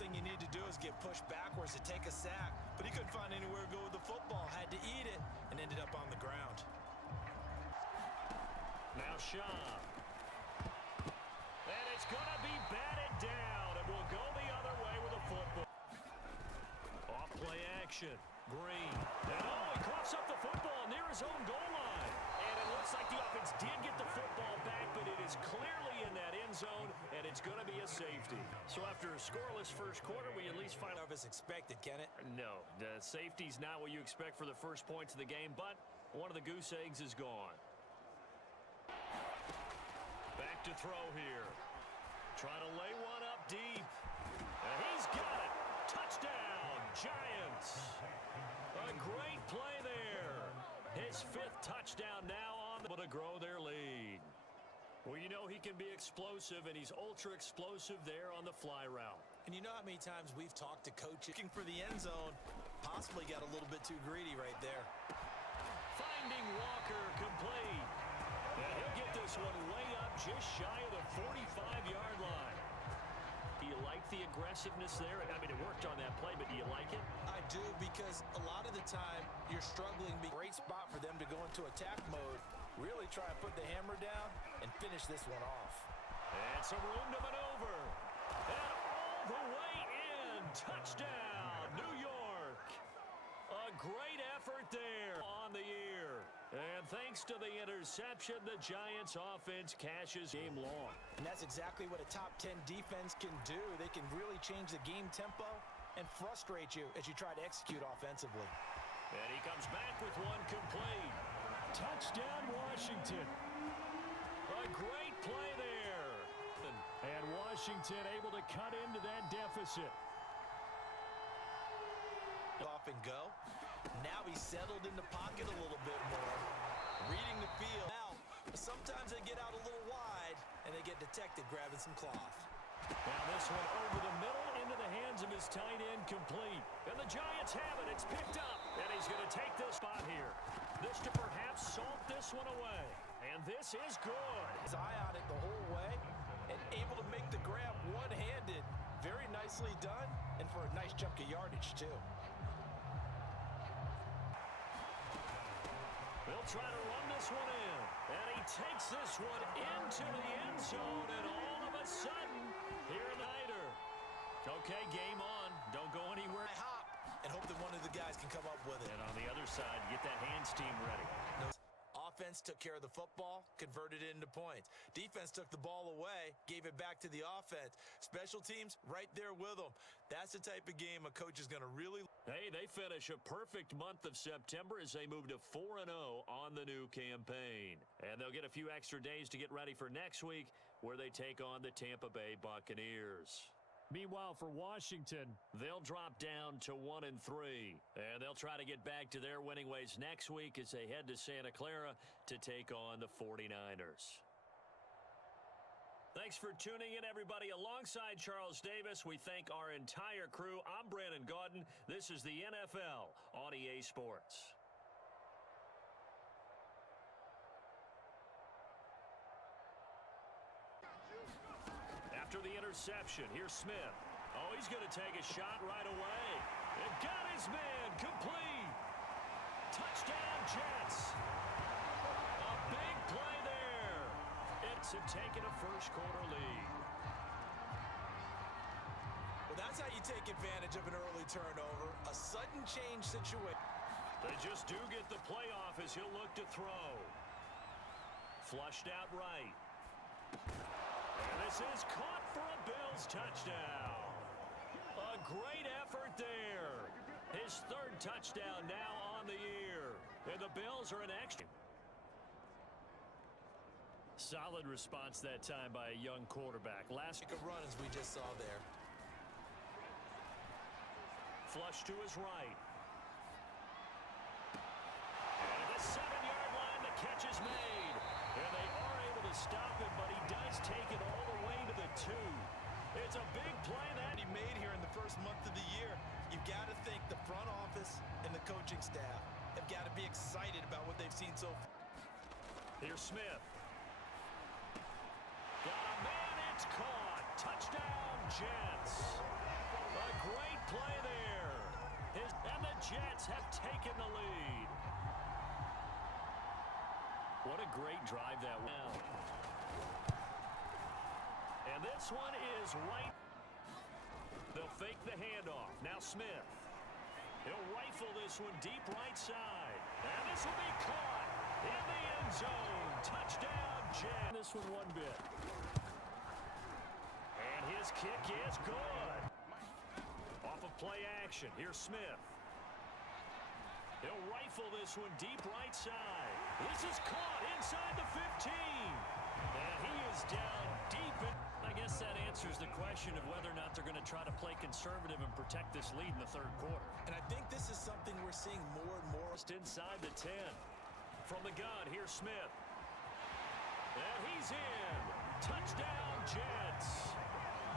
thing you need to do is get pushed backwards to take a sack. But he couldn't find anywhere to go with the football. Had to eat it and ended up on the ground. Now Shaw. And it's going to be batted down. And will go the other way with a football. Off play action. Green. And oh, he coughs up the football near his own goal line. And it looks like the offense did get the football back, but it is clearly in that end zone, and it's going to be a safety. So after a scoreless first quarter, we at least find out As expected, can it? No, the safety's not what you expect for the first points of the game, but one of the goose eggs is gone. Back to throw here. Trying to lay one up deep. And he's got it. Touchdown, Giants. A great play there. His 5th touchdown now on to grow their lead. Well, you know he can be explosive, and he's ultra explosive there on the fly route. And you know how many times we've talked to coaches looking for the end zone, possibly got a little bit too greedy right there. Finding Walker complete. And he'll get this one way up just shy of the 45-yard line. Do you like the aggressiveness there? I mean, it worked on that play, but do you like it? I do, because a lot of the time you're struggling. Great spot for them to go into attack mode, really try and put the hammer down and finish this one off. And some room to maneuver. And all the way in. Touchdown, New York. A great effort there on the year. And thanks to the interception, the Giants offense cashes game long. And that's exactly what a top 10 defense can do. They can really change the game tempo and frustrate you as you try to execute offensively. And he comes back with one complete. Touchdown, Washington. A great play there. And Washington able to cut into that deficit. Off and go. Now he's settled in the pocket a little bit more, reading the field. Now, sometimes they get out a little wide, and they get detected grabbing some cloth. Now this one over the middle into the hands of his tight end, complete. And the Giants have it. It's picked up, and he's going to take this spot here. This to perhaps salt this one away. And this is good. His eye on it the whole way, and able to make the grab one-handed. Very nicely done, and for a nice chunk of yardage, too. They'll try to run this one in. And he takes this one into the end zone, and all of a sudden, here in the Nider. Okay, game on. Don't go anywhere. I hop and hope that one of the guys can come up with it. And on the other side, get that hands team ready. Offense took care of the football, converted it into points. Defense took the ball away, gave it back to the offense. Special teams right there with them. That's the type of game a coach is going to really... Hey, they finish a perfect month of September as they move to 4-0 on the new campaign. And they'll get a few extra days to get ready for next week, where they take on the Tampa Bay Buccaneers. Meanwhile, for Washington, they'll drop down to 1-3. And they'll try to get back to their winning ways next week as they head to Santa Clara to take on the 49ers. Thanks for tuning in, everybody. Alongside Charles Davis, we thank our entire crew. I'm Brandon Gaudin. This is the NFL on EA Sports. After the interception, here's Smith. Oh, he's going to take a shot right away. And got his man complete. Touchdown, Jets. A big play there. It's taken a first-quarter lead. Well, that's how you take advantage of an early turnover. A sudden change situation. They just do get the play off as he'll look to throw. Flushed out right. And this is caught for a Bills touchdown. A great effort there. His 3rd touchdown now on the year. And the Bills are in action. Solid response that time by a young quarterback. Last run as we just saw there. Flush to his right. And the 7-yard line, the catch is made. And they are able to stop him, but he does take it all the way to the 2. It's a big play that he made here in the first month of the year. You've got to think the front office and the coaching staff have got to be excited about what they've seen so far. Here's Smith. Got a man, it's caught. Touchdown, Jets. A taken the lead. What a great drive that was. And this one is right. They'll fake the handoff. Now Smith. He'll rifle this one deep right side. And this will be caught in the end zone. Touchdown, Jets. This one bit. And his kick is good. Off of play action. Here's Smith. He'll rifle this one deep right side. This is caught inside the 15. And he is down deep. I guess that answers the question of whether or not they're going to try to play conservative and protect this lead in the third quarter. And I think this is something we're seeing more and more. Just inside the 10. From the gun, here's Smith. And he's in. Touchdown, Jets.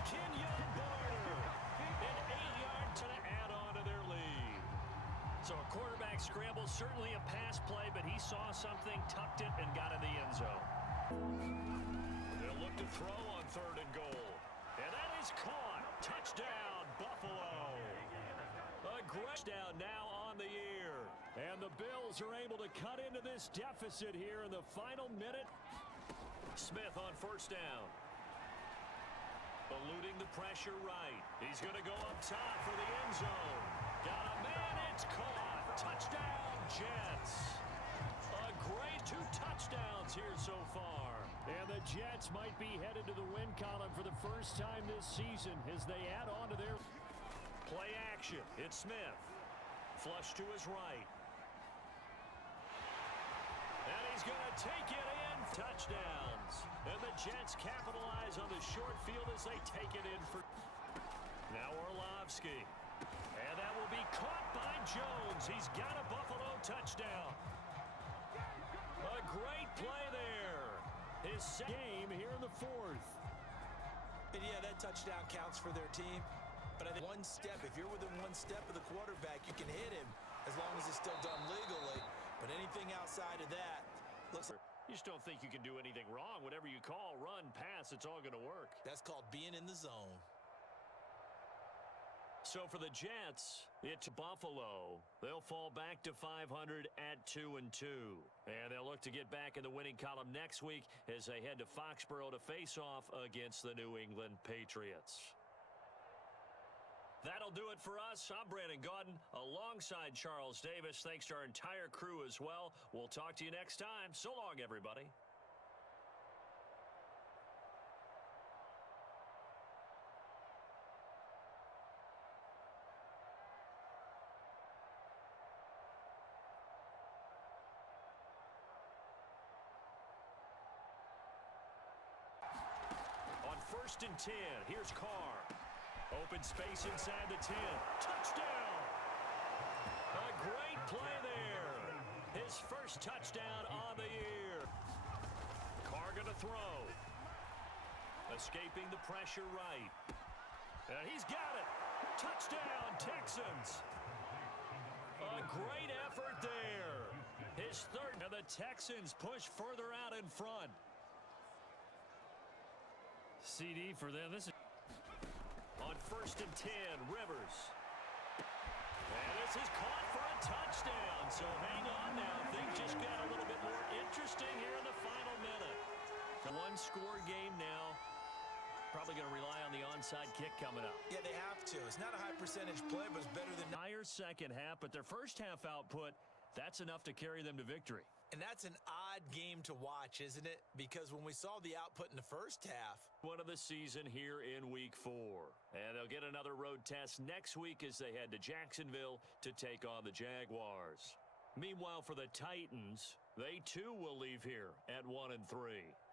Kenyon Barner. An 8-yard to add on to their lead. So a quarterback scramble, certainly a pass play, but he saw something, tucked it, and got in the end zone. They'll look to throw on 3rd and goal. And that is caught. Touchdown, Buffalo. A great down now on the year. And the Bills are able to cut into this deficit here in the final minute. Smith on 1st down. Eluding the pressure right. He's going to go up top for the end zone. Got a man, it's caught. Touchdown, Jets. A great 2 touchdowns here so far. And the Jets might be headed to the win column for the first time this season as they add on to their play action. It's Smith. Flush to his right. And he's going to take it in. Touchdowns. And the Jets capitalize on the short field as they take it in for. Now Orlovsky. And that will be caught by Jones. He's got a Buffalo touchdown. A great play there. His game here in the 4th. And yeah, that touchdown counts for their team. But I think one step, if you're within 1 step of the quarterback, you can hit him as long as it's still done legally. But anything outside of that looks like. You just don't think you can do anything wrong. Whatever you call, run, pass, it's all going to work. That's called being in the zone. So for the Jets, it's Buffalo. They'll fall back to 500 at 2-2. And they'll look to get back in the winning column next week as they head to Foxborough to face off against the New England Patriots. That'll do it for us. I'm Brandon Gaudin alongside Charles Davis. Thanks to our entire crew as well. We'll talk to you next time. So long, everybody. On 1st and 10, here's Carr. Open space inside the 10. Touchdown! A great play there. His first touchdown on the year. Carr going to throw. Escaping the pressure right. And he's got it. Touchdown, Texans. A great effort there. His 3rd. And the Texans push further out in front. CD for them. This is on 1st and 10, Rivers. And this is caught for a touchdown. So hang on now. Things just got a little bit more interesting here in the final minute. The 1-score game now. Probably going to rely on the onside kick coming up. Yeah, they have to. It's not a high percentage play, but it's better than. Higher second half, but their first half output, that's enough to carry them to victory. And that's an odd game to watch, isn't it? Because when we saw the output in the first half. One of the season here in week 4. And they'll get another road test next week as they head to Jacksonville to take on the Jaguars. Meanwhile, for the Titans, they too will leave here at 1-3.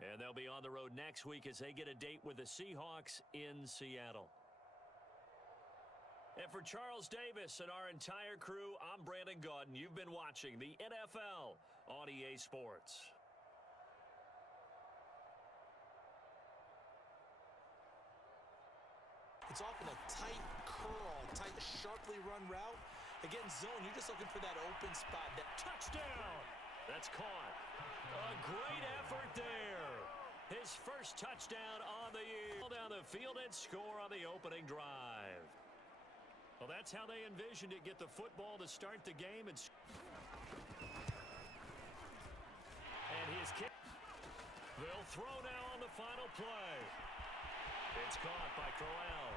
And they'll be on the road next week as they get a date with the Seahawks in Seattle. And for Charles Davis and our entire crew, I'm Brandon Gaudin. You've been watching the NFL on EA Sports. It's often a tight curl, tight, sharply run route. Against zone, you're just looking for that open spot. Touchdown! That's caught. A great effort there. His first touchdown on the year. Down the field and score on the opening drive. Well, that's how they envisioned it. Get the football to start the game. And his kick. They'll throw now on the final play. It's caught by Crowell.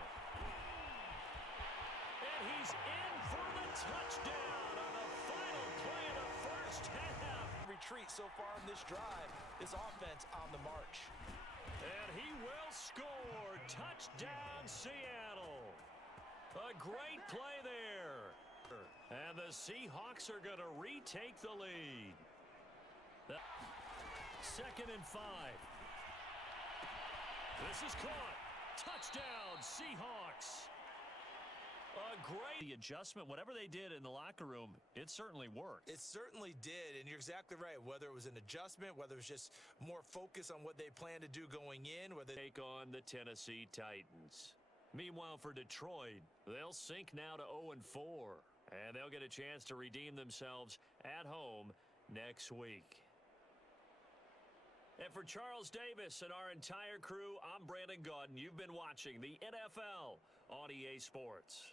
And he's in for the touchdown on the final play of the first half. Retreat so far in this drive. This offense on the march. And he will score. Touchdown, Seattle. A great play there. And the Seahawks are going to retake the lead. 2nd and 5. This is caught. Touchdown, Seahawks. A great adjustment. Whatever they did in the locker room, it certainly worked. It certainly did, and you're exactly right. Whether it was an adjustment, whether it was just more focus on what they plan to do going in, whether they take on the Tennessee Titans. Meanwhile, for Detroit, they'll sink now to 0-4, and they'll get a chance to redeem themselves at home next week. And for Charles Davis and our entire crew, I'm Brandon Gaudin. You've been watching the NFL on EA Sports.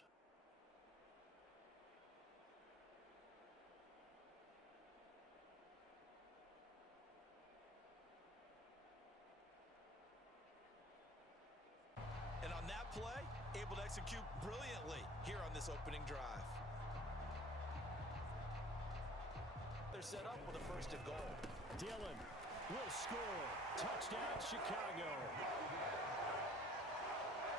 And on that play, able to execute brilliantly here on this opening drive. They're set up with a 1st and goal. Dillon will score. Touchdown, Chicago.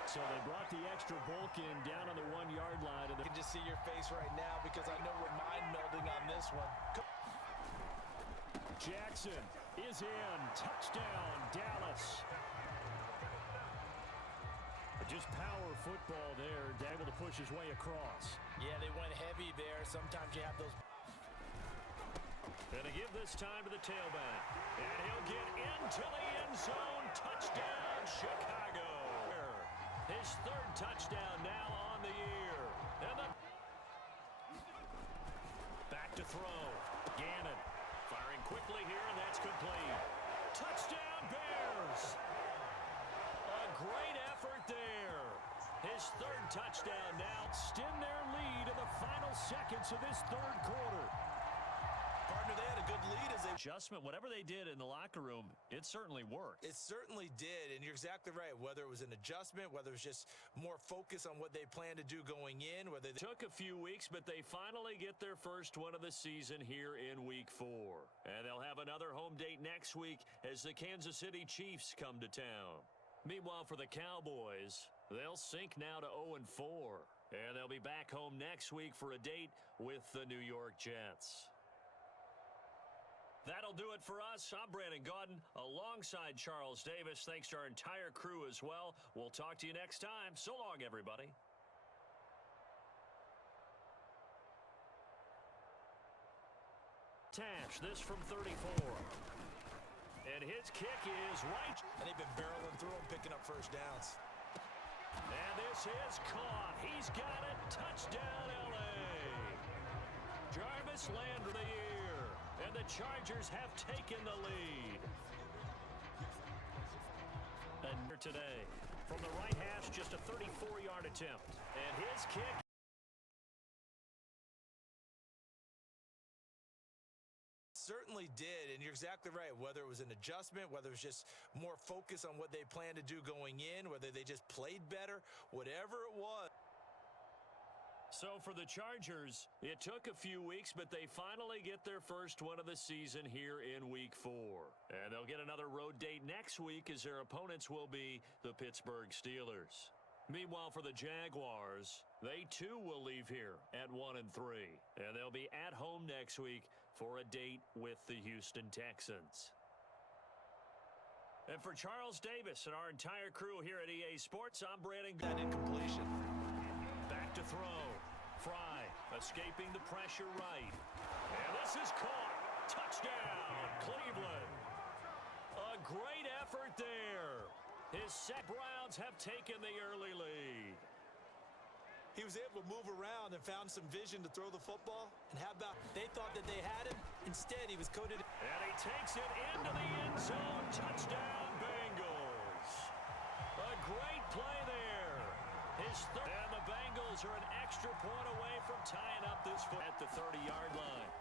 So they brought the extra bulk in down on the 1-yard line. I can just see your face right now because I know we're mind-melding on this one. Jackson is in. Touchdown, Dallas. Just power football there. Able to push his way across. Yeah, they went heavy there. Sometimes you have those. Gonna give this time to the tailback. And he'll get into the end zone. Touchdown, Chicago. His 3rd touchdown now on the year. And back to throw. Gannon firing quickly here, and that's complete. Touchdown, Bears. A great effort there. His 3rd touchdown now. Extend their lead in the final seconds of this 3rd quarter. Partner, they had a good lead as they adjustment. Whatever they did in the locker room, it certainly worked. It certainly did, and you're exactly right. Whether it was an adjustment, whether it was just more focus on what they plan to do going in, whether they took a few weeks, but they finally get their first one of the season here in Week 4. And they'll have another home date next week as the Kansas City Chiefs come to town. Meanwhile, for the Cowboys, they'll sink now to 0-4. And they'll be back home next week for a date with the New York Jets. That'll do it for us. I'm Brandon Gaudin alongside Charles Davis. Thanks to our entire crew as well. We'll talk to you next time. So long, everybody. Tash, this from 34. And his kick is right. And they've been barreling through them, picking up 1st downs. And this is caught. He's got it. Touchdown, L.A. Jarvis Landry of the year. And the Chargers have taken the lead. And today, from the right hash, just a 34-yard attempt. And his kick. Certainly did, and you're exactly right. Whether it was an adjustment, whether it was just more focus on what they plan to do going in, whether they just played better, whatever it was. So for the Chargers, it took a few weeks, but they finally get their first one of the season here in Week 4. And they'll get another road date next week as their opponents will be the Pittsburgh Steelers. Meanwhile, for the Jaguars, they too will leave here at 1-3. And they'll be at home next week for a date with the Houston Texans. And for Charles Davis and our entire crew here at EA Sports, I'm Brandon. That incompletion. Back to throw. Fry escaping the pressure right. And this is caught. Touchdown, Cleveland. A great effort there. His set Browns have taken the early lead. He was able to move around and found some vision to throw the football. And how about they thought that they had him? Instead, he was coated. And he takes it into the end zone. Touchdown, Bengals. A great play there. And the Bengals Bengals are an extra point away from tying up this foot at the 30-yard line.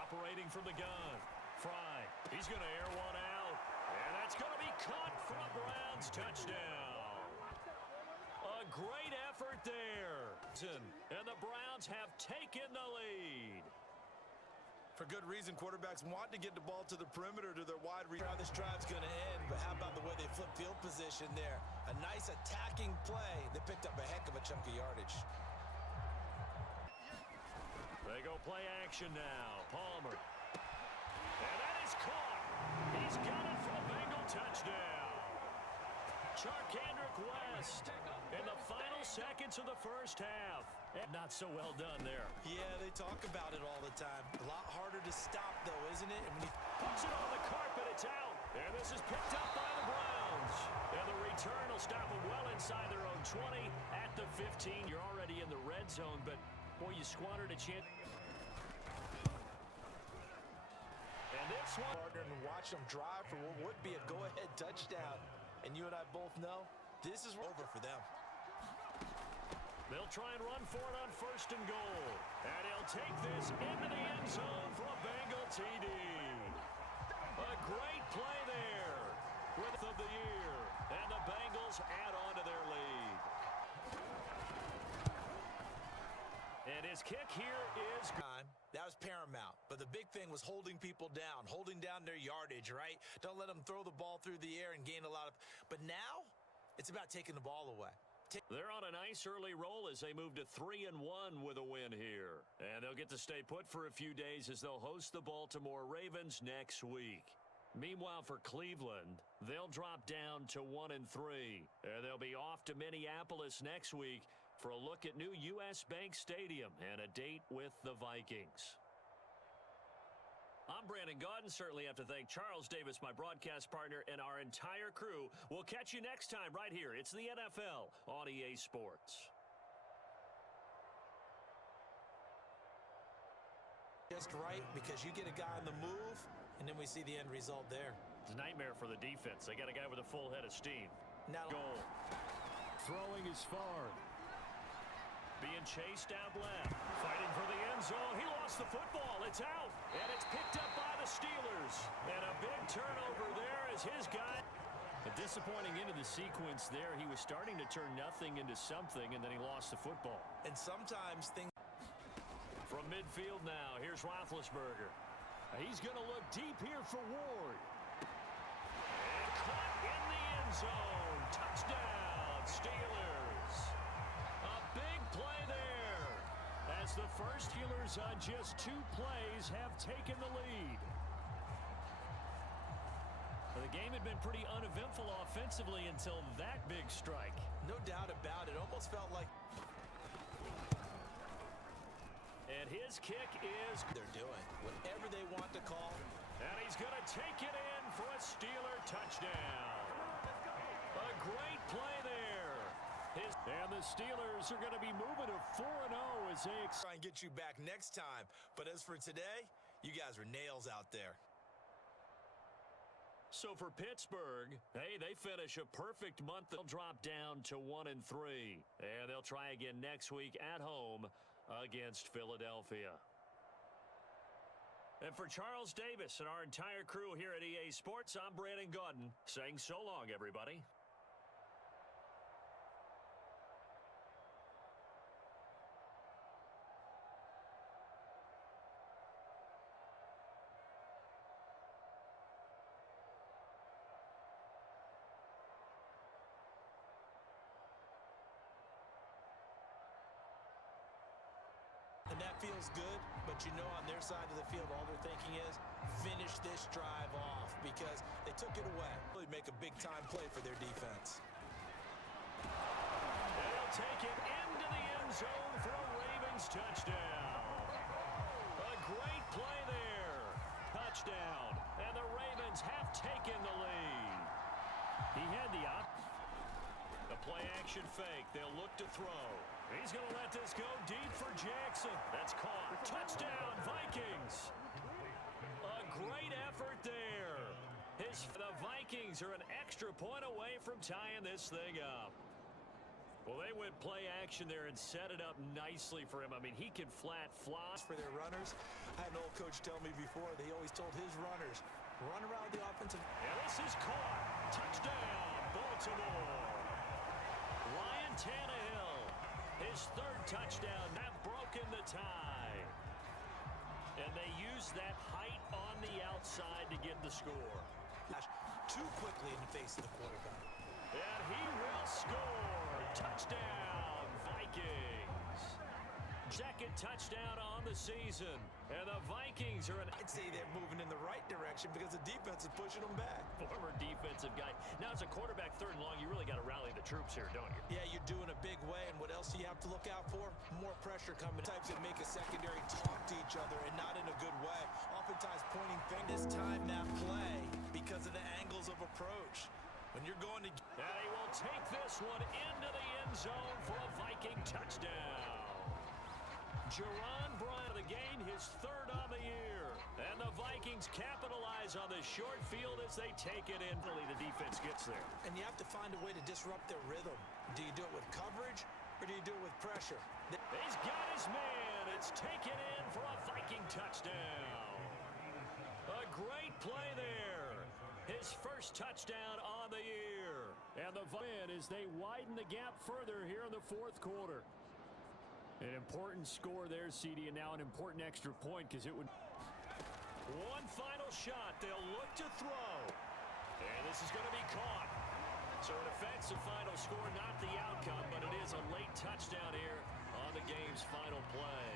Operating from the gun. Fry. He's going to air one out. And that's going to be caught for a Browns touchdown. A great effort there. And the Browns have taken the lead. For good reason, quarterbacks want to get the ball to the perimeter to their wide receiver. How this drive's going to end, but how about the way they flip field position there? A nice attacking play. They picked up a heck of a chunk of yardage. They go play action now. Palmer. And that is caught. He's got it for a Bengal touchdown. Charkandrick West in the final seconds of the first half. And not so well done there. Yeah, they talk about it all the time. A lot harder to stop, though, isn't it? And when he puts it on the carpet, it's out. And this is picked up by the Browns. And the return will stop them well inside their own 20 at the 15. You're already in the red zone, but, boy, you squandered a chance. And this one. Partner and watch them drive for what would be a go-ahead touchdown. And you and I both know this is over for them. They'll try and run for it on first and goal. And he'll take this into the end zone for a Bengal TD. A great play there with of the year. And the Bengals add on to their lead. And his kick here is... That was paramount. But the big thing was holding people down, holding down their yardage, right? Don't let them throw the ball through the air and gain a lot of... But now, it's about taking the ball away. They're on a nice early roll as they move to 3-1 with a win here. And they'll get to stay put for a few days as they'll host the Baltimore Ravens next week. Meanwhile, for Cleveland, they'll drop down to 1-3. And they'll be off to Minneapolis next week for a look at new U.S. Bank Stadium and a date with the Vikings. I'm Brandon Gaudin. Certainly have to thank Charles Davis, my broadcast partner, and our entire crew. We'll catch you next time right here. It's the NFL on EA Sports. Just right, because you get a guy on the move, and then we see the end result there. It's a nightmare for the defense. They got a guy with a full head of steam. Now goal. Throwing is far. Being chased out left. Fighting for the end zone. He lost the football. It's out. And it's picked up by the Steelers. And a big turnover there as his guy. A disappointing end of the sequence there. He was starting to turn nothing into something, and then he lost the football. And sometimes things... From midfield now, here's Roethlisberger. He's going to look deep here for Ward. And caught in the end zone. Touchdown, Steelers. A big play there as the first Steelers on just 2 plays have taken the lead. The game had been pretty uneventful offensively until that big strike. No doubt about it. Almost felt like... And his kick is... They're doing whatever they want to call. And he's going to take it in for a Steeler touchdown. A great play there. And the Steelers are going to be moving to 4-0 as they try and get you back next time. But as for today, you guys were nails out there. So for Pittsburgh, hey, they finish a perfect month. They'll drop down to 1-3. And they'll try again next week at home against Philadelphia. And for Charles Davis and our entire crew here at EA Sports, I'm Brandon Gaudin saying so long, everybody. And that feels good, but you know on their side of the field, all they're thinking is finish this drive off because they took it away. Really make a big-time play for their defense. They'll take it into the end zone for a Ravens touchdown. A great play there. Touchdown. And the Ravens have taken the lead. He had the play-action fake. They'll look to throw. He's going to let this go deep for Jackson. That's caught. Touchdown, Vikings. A great effort there. The Vikings are an extra point away from tying this thing up. Well, they went play action there and set it up nicely for him. I mean, he can flat fly. For their runners, I had an old coach tell me before, they always told his runners, run around the offensive. And this is caught. Touchdown, Baltimore. Ryan Tannehill, his third touchdown, not broken the tie. And they use that height on the outside to get the score. Too quickly in the face of the quarterback. And he will score. Touchdown, Vikings. Second touchdown on the season. And the Vikings are I'd say they're moving in the right direction because the defense is pushing them back. Former defensive guy. Now, as a quarterback, third and long, you really got to rally the troops here, don't you? Yeah, you're doing a big way, and what else do you have to look out for? More pressure coming. Types that make a secondary talk to each other, and not in a good way. Oftentimes pointing fingers. Time that play because of the angles of approach. When you're going to... And he will take this one into the end zone for a Viking touchdown. Jerron Bryant of the game, his third on the year. And the Vikings capitalize on the short field as they take it in. Really, the defense gets there. And you have to find a way to disrupt their rhythm. Do you do it with coverage, or do you do it with pressure? He's got his man. It's taken in for a Viking touchdown. A great play there. His first touchdown on the year. And the win as they widen the gap further here in the fourth quarter. An important score there, CD, and now an important extra point because it would... One final shot. They'll look to throw. And this is going to be caught. So an offensive final score, not the outcome, but it is a late touchdown here on the game's final play.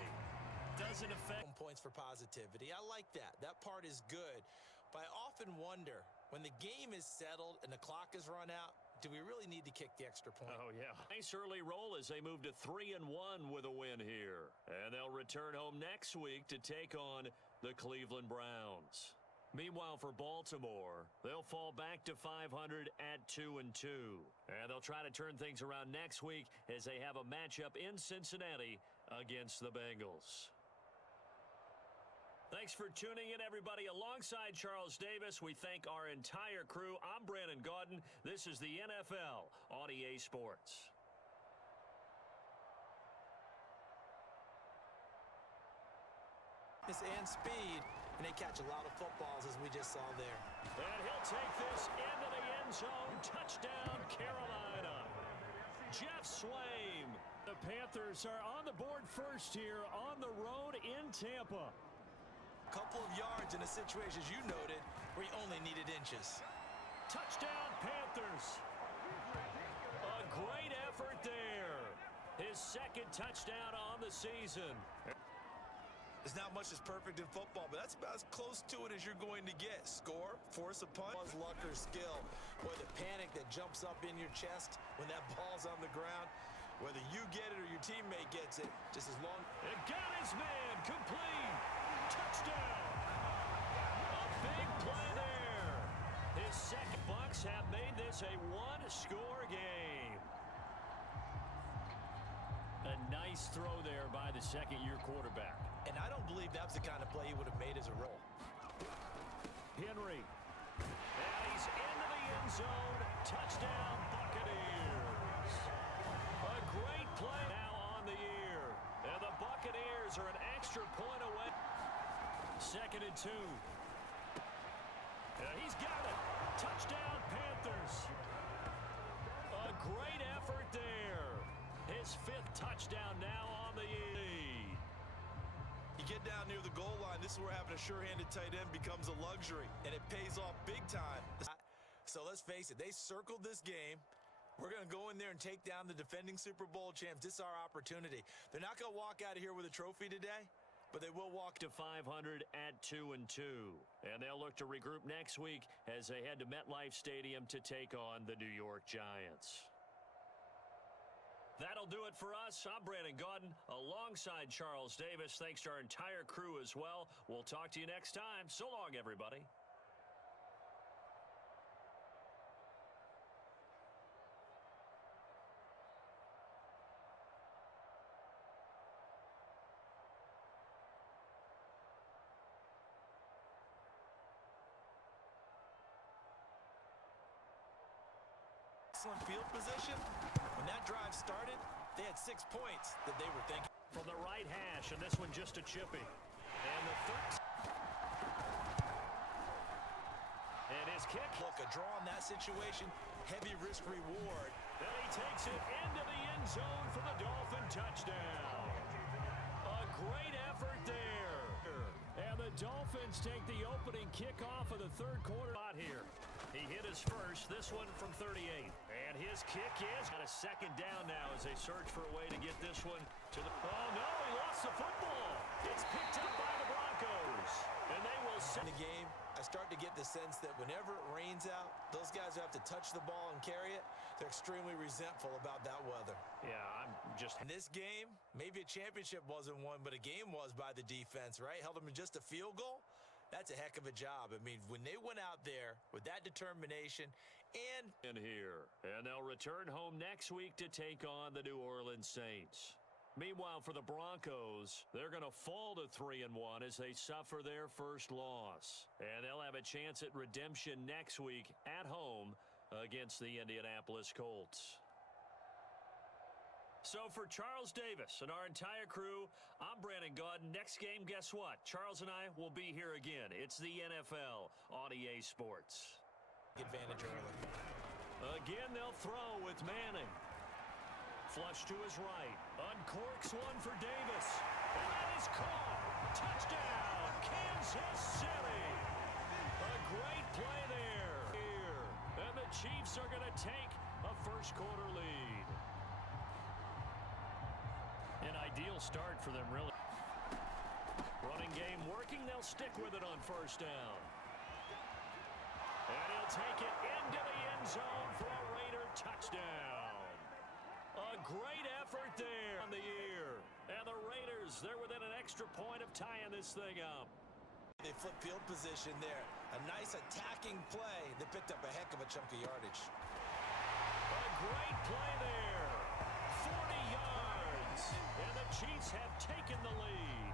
Doesn't affect... Points for positivity. I like that. That part is good. But I often wonder, when the game is settled and the clock is run out, do we really need to kick the extra point? Oh, yeah. Nice early roll as they move to 3-1 with a win here. And they'll return home next week to take on the Cleveland Browns. Meanwhile, for Baltimore, they'll fall back to 500 at 2-2. And they'll try to turn things around next week as they have a matchup in Cincinnati against the Bengals. Thanks for tuning in, everybody. Alongside Charles Davis, we thank our entire crew. I'm Brandon Gaudin. This is the NFL on EA Sports. And speed, and they catch a lot of footballs, as we just saw there. And he'll take this into the end zone. Touchdown, Carolina. Jeff Swaim. The Panthers are on the board first here on the road in Tampa. Couple of yards in a situation, as you noted, where he only needed inches. Touchdown, Panthers. A great effort there. His second touchdown on the season. There's not much that's perfect in football, but that's about as close to it as you're going to get. Score, force a punt, luck or skill. Boy, the panic that jumps up in your chest when that ball's on the ground, whether you get it or your teammate gets it, just as long... It got his man, complete. Touchdown. A big play there. His second. Bucks have made this a one-score game. A nice throw there by the second-year quarterback. And I don't believe that's the kind of play he would have made as a roll. Henry. And he's into the end zone. Touchdown, Buccaneers. A great play now on the year. And the Buccaneers are an extra point away. 2nd and 2. He's got it. Touchdown, Panthers. A great effort there. His 5th touchdown now on the lead. You get down near the goal line, this is where having a sure-handed tight end becomes a luxury, and it pays off big time. So let's face it, they circled this game. We're going to go in there and take down the defending Super Bowl champs. This is our opportunity. They're not going to walk out of here with a trophy today, but they will walk to 500 at 2-2. And they'll look to regroup next week as they head to MetLife Stadium to take on the New York Giants. That'll do it for us. I'm Brandon Gaudin alongside Charles Davis. Thanks to our entire crew as well. We'll talk to you next time. So long, everybody. Excellent field position. When that drive started, they had 6 points that they were thinking. From the right hash, and this one just a chippy. And the third. And his kick. Look, a draw in that situation, heavy risk reward. And he takes it into the end zone for the Dolphin touchdown. A great effort there. And the Dolphins take the opening kickoff of the third quarter out here. He hit his first, this one from 38. And his kick is on a second down now as they search for a way to get this one to the... Oh, no, he lost the football. It's picked up by the Broncos. And they will send the game. I start to get the sense that whenever it rains out, those guys who have to touch the ball and carry it, they're extremely resentful about that weather. Yeah, I'm just... In this game, maybe a championship wasn't won, but a game was by the defense, right? Held them to just a field goal. That's a heck of a job. I mean, when they went out there with that determination and... In here. And they'll return home next week to take on the New Orleans Saints. Meanwhile, for the Broncos, they're going to fall to 3-1 as they suffer their first loss. And they'll have a chance at redemption next week at home against the Indianapolis Colts. So for Charles Davis and our entire crew, I'm Brandon Gaudin. Next game, guess what? Charles and I will be here again. It's the NFL on EA Sports. Advantage early. Again, they'll throw with Manning. Flush to his right. Uncorks one for Davis. And that is caught. Touchdown, Kansas City. A great play there. And the Chiefs are going to take a first quarter lead. An ideal start for them, really. Running game working. They'll stick with it on first down. And he'll take it into the end zone for a Raider touchdown. A great effort there on the year. And the Raiders, they're within an extra point of tying this thing up. They flip field position there. A nice attacking play. They picked up a heck of a chunk of yardage. A great play there. 40 yards. And the Chiefs have taken the lead.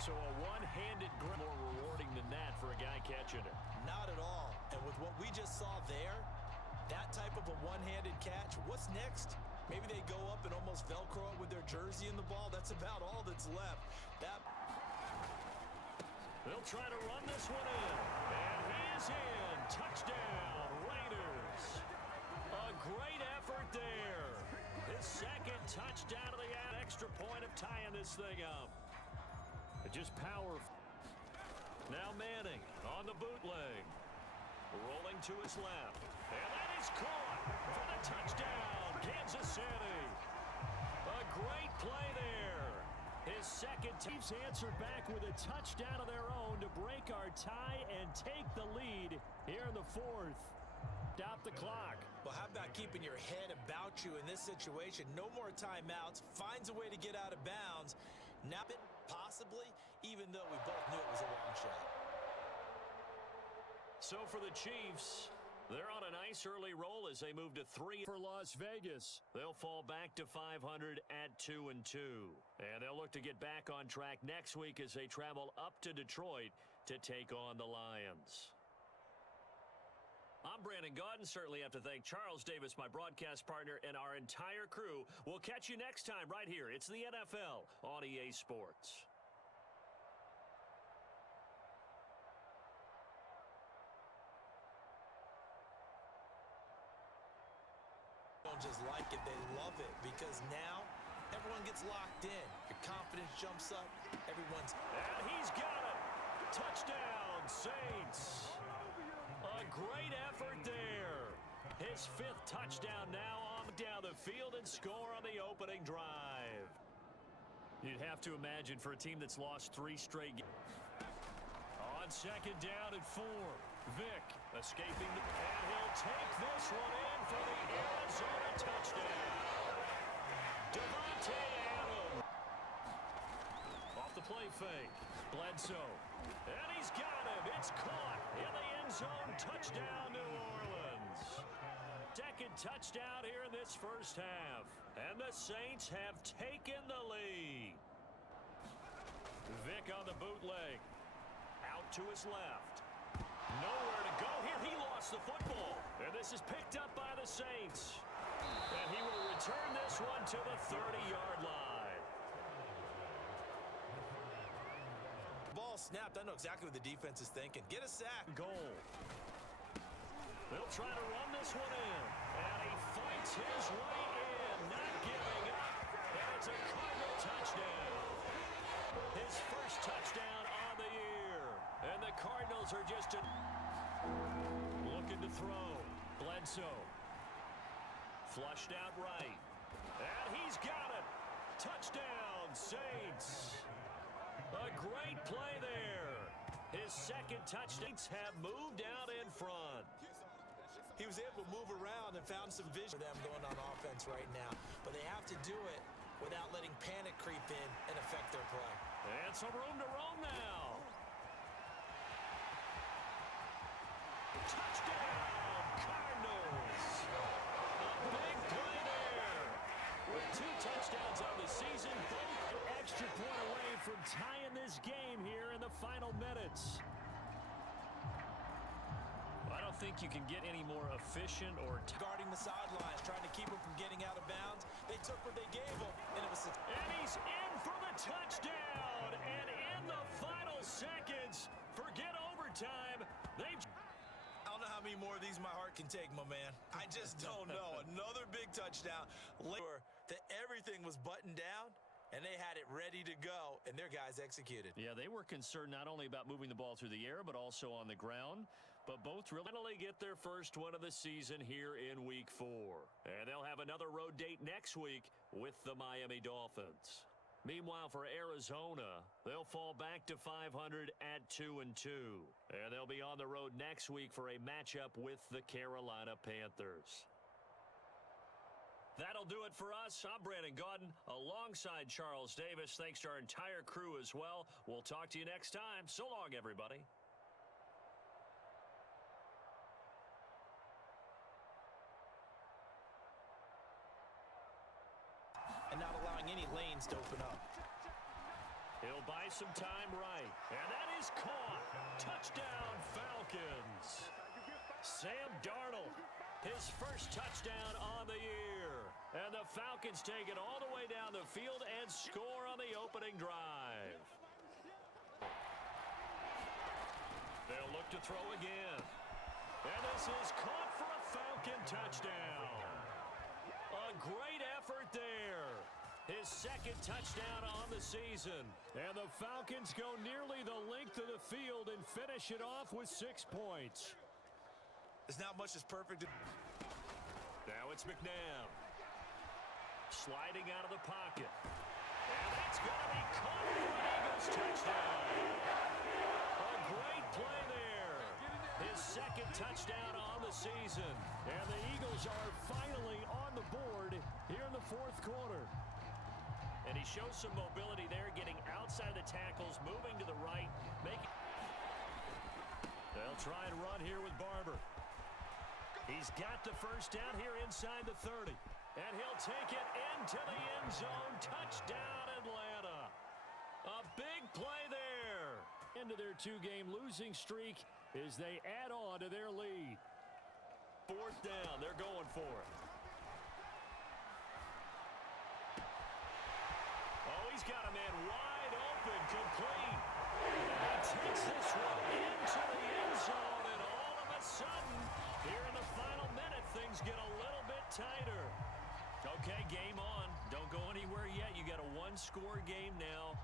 So a one-handed grip, more rewarding than that for a guy catching it. Not at all. And with what we just saw there, that type of a one-handed catch, what's next? Maybe they go up and almost Velcro it with their jersey in the ball. That's about all that's left. They'll try to run this one in. And he is in. Touchdown, Raiders. A great effort there. His second touchdown of the extra point of tying this thing up. Just powerful. Now Manning on the bootleg. Rolling to his left. And that is caught for the touchdown, Kansas City. A great play there. His second. Chiefs answered back with a touchdown of their own to break our tie and take the lead here in the fourth. Stop the clock. Well, how about keeping your head about you in this situation? No more timeouts. Finds a way to get out of bounds. Now, possibly, even though we both knew it was a long shot. So for the Chiefs, they're on a nice early roll as they move to 3 for Las Vegas. They'll fall back to 500 at 2-2. And they'll look to get back on track next week as they travel up to Detroit to take on the Lions. I'm Brandon Gaudin. Certainly have to thank Charles Davis, my broadcast partner, and our entire crew. We'll catch you next time right here. It's the NFL on EA Sports. Don't just like it, they love it, because now everyone gets locked in. Your confidence jumps up. Everyone's... And he's got it. Touchdown, Saints. A great effort there. His 5th touchdown now on down the field and score on the opening drive. You'd have to imagine for a team that's lost 3 straight games. On second down and 4, Vic escaping the... And he'll take this one in for the Arizona touchdown. Devontae Adams. Off the play fake. Bledsoe. And he's got him. It's caught in the end zone. Touchdown, New Orleans. Second touchdown here in this first half. And the Saints have taken the lead. Vic on the bootleg. Out to his left. Nowhere to go here. He lost the football. And this is picked up by the Saints. And he will return this one to the 30-yard line. Ball snapped. I know exactly what the defense is thinking. Get a sack. Goal. They'll try to run this one in. And he fights his way in, not giving up. And it's a Cardinal touchdown. His first touchdown on the year. And the Cardinals are just looking to throw. Bledsoe. Flushed out right. And he's got it. Touchdown, Saints. A great play there. His second touchdown. Have moved out in front. He was able to move around and found some vision for them going on offense right now. But they have to do it without letting panic creep in and affect their play. And some room to roam now. Touchdown, Cardinals. A big play there. With 2 touchdowns on the season, both an extra point away from tying this game here in the final minutes. I don't think you can get any more efficient or guarding the sidelines, trying to keep him from getting out of bounds. They took what they gave him, and it was and he's in for the touchdown. And in the final seconds, forget overtime. I don't know how many more of these my heart can take, my man. I just don't know. Another big touchdown. Later, that everything was buttoned down, and they had it ready to go, and their guys executed. Yeah, they were concerned not only about moving the ball through the air, but also on the ground. But both really get their first win of the season here in Week 4. And they'll have another road date next week with the Miami Dolphins. Meanwhile, for Arizona, they'll fall back to 500 at 2-2. And they'll be on the road next week for a matchup with the Carolina Panthers. That'll do it for us. I'm Brandon Gaudin alongside Charles Davis. Thanks to our entire crew as well. We'll talk to you next time. So long, everybody. And not allowing any lanes to open up. He'll buy some time right. And that is caught. Touchdown, Falcons. Sam Darnold, his first touchdown on the year. And the Falcons take it all the way down the field and score on the opening drive. They'll look to throw again. And this is caught for a Falcon touchdown. A great effort there. His second touchdown on the season. And the Falcons go nearly the length of the field and finish it off with 6 points. There's not much that's perfect. Now it's McNabb. Sliding out of the pocket. And that's going to be caught for an Eagles touchdown. A great play there. His second touchdown on the season. And the Eagles are finally on the board here in the fourth quarter. And he shows some mobility there, getting outside the tackles, moving to the right. They'll try and run here with Barber. He's got the first down here inside the 30. And he'll take it into the end zone. Touchdown, Atlanta. A big play there. Into their 2-game losing streak as they add on to their lead. Fourth down, they're going for it. Oh, he's got a man wide open, complete. And he takes this one into the end zone, and all of a sudden, here in the final minute, things get a little bit tighter. Okay, game on. Don't go anywhere yet. You got a 1-score game now.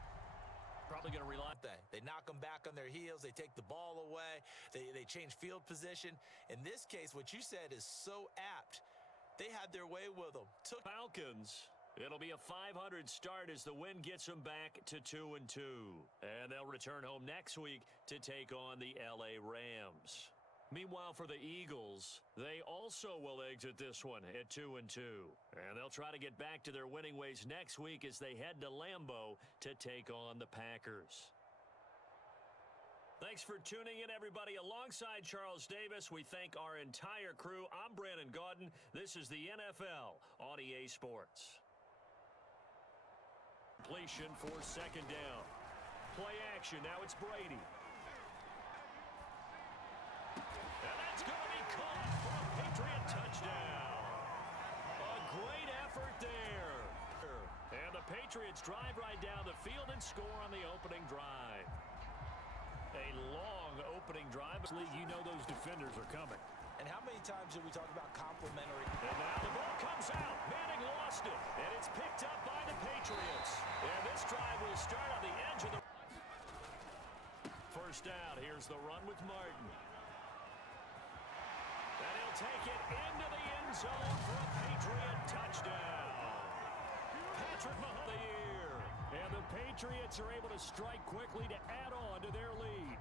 Probably going to rely on that. They knock them back on their heels. They take the ball away. They change field position. In this case, what you said is so apt. They had their way with them. Falcons. It'll be a 500 start as the win gets them back to 2-2. And they'll return home next week to take on the LA Rams. Meanwhile, for the Eagles, they also will exit this one at 2-2. And they'll try to get back to their winning ways next week as they head to Lambeau to take on the Packers. Thanks for tuning in, everybody. Alongside Charles Davis, we thank our entire crew. I'm Brandon Gaudin. This is the NFL on EA Sports. Completion for second down. Play action. Now it's Brady. And that's going to be caught for a Patriot touchdown. A Patriots drive right down the field and score on the opening drive. A long opening drive. You know those defenders are coming. And how many times did we talk about complimentary? And now the ball comes out. Manning lost it. And it's picked up by the Patriots. And this drive will start on the edge of the... First down. Here's the run with Martin. And he'll take it into the end zone for a Patriot touchdown. Patrick Mahomes the year. And the Patriots are able to strike quickly to add on to their lead.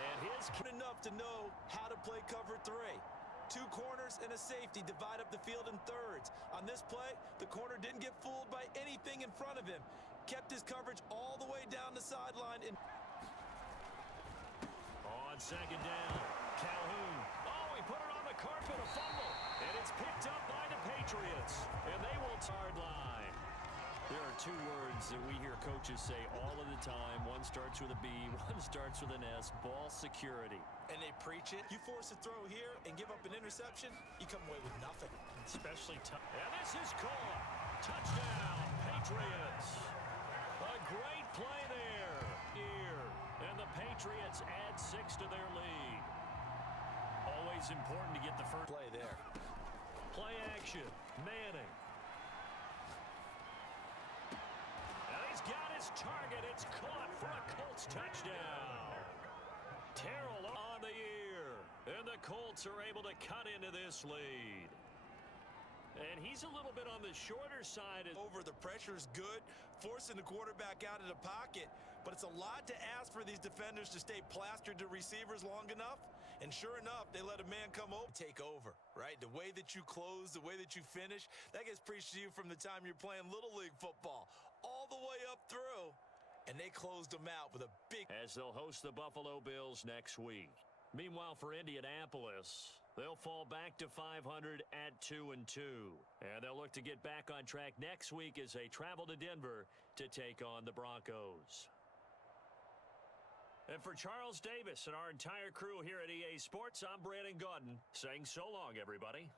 And his good enough to know how to play cover 3. 2 corners and a safety divide up the field in thirds. On this play, the corner didn't get fooled by anything in front of him. Kept his coverage all the way down the sideline. On second down, Calhoun. Oh, he put it on the carpet, a fumble. And it's picked up by the Patriots. And they will sideline. There are 2 words that we hear coaches say all of the time. One starts with a B, one starts with an S. Ball security. And they preach it. You force a throw here and give up an interception, you come away with nothing. Especially tough. And this is caught. Touchdown, Patriots. A great play there. Here. And the Patriots add 6 to their lead. Always important to get the first Play there. Play action. Manning. And he's got his target. It's caught for a Colts touchdown. Terrell on the year. And the Colts are able to cut into this lead. And he's a little bit on the shorter side. Over, the pressure's good, forcing the quarterback out of the pocket. But it's a lot to ask for these defenders to stay plastered to receivers long enough. And sure enough, they let a man come over, take over, right? The way that you close, the way that you finish, that gets preached to you from the time you're playing Little League football all the way up through. And they closed them out with a big... As they'll host the Buffalo Bills next week. Meanwhile, for Indianapolis, they'll fall back to 500 at 2-2. And they'll look to get back on track next week as they travel to Denver to take on the Broncos. And for Charles Davis and our entire crew here at EA Sports, I'm Brandon Gaudin saying so long, everybody.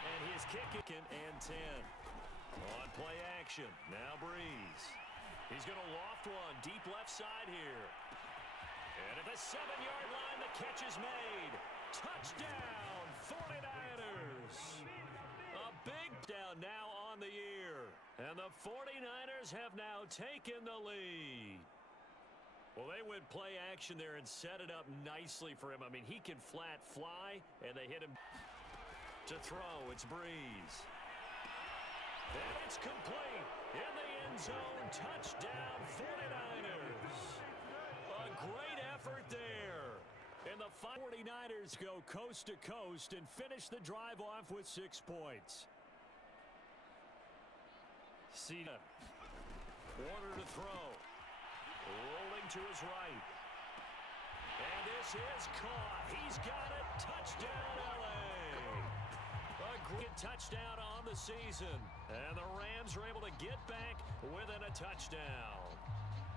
And his kick and 10. On play action. Now Breeze. He's going to loft one deep left side here. And at the 7-yard line, the catch is made. Touchdown, 49ers. A big down now on the year. And the 49ers have now taken the lead. Well, they went play action there and set it up nicely for him. I mean, he can flat fly, and they hit him to throw. It's Breeze. And it's complete. In the end zone, touchdown, 49ers. A great effort there. And the 49ers go coast to coast and finish the drive off with 6 points. Cena. Warner to throw. Rolling to his right. And this is caught. He's got it. Touchdown, LA. A great touchdown on the season. And the Rams are able to get back within a touchdown.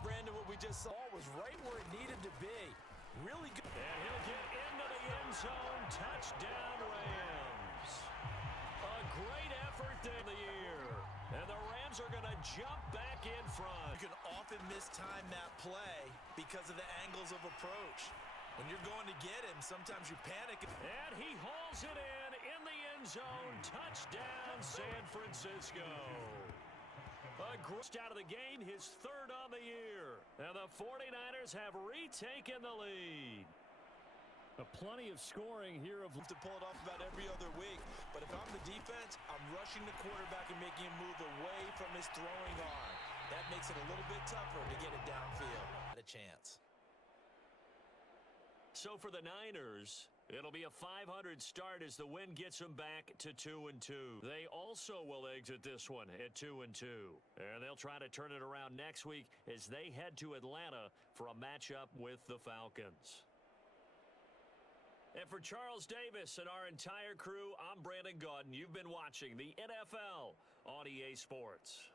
Brandon, what we just saw was right where it needed to be. Really good. And he'll get into the end zone. Touchdown, Rams. A great effort there in the year. And the Rams are going to jump back in front. You can often mistime that play because of the angles of approach. When you're going to get him, sometimes you panic. And he hauls it in the end zone. Touchdown, San Francisco. A great out of the game, his 3rd on the year. And the 49ers have retaken the lead. Plenty of scoring here. To pull it off about every other week. But if I'm the defense, I'm rushing the quarterback and making him move away from his throwing arm. That makes it a little bit tougher to get it downfield. Not a chance. So for the Niners, it'll be a 500 start as the win gets them back to 2-2. They also will exit this one at 2-2. And they'll try to turn it around next week as they head to Atlanta for a matchup with the Falcons. And for Charles Davis and our entire crew, I'm Brandon Gaudin. You've been watching the NFL on EA Sports.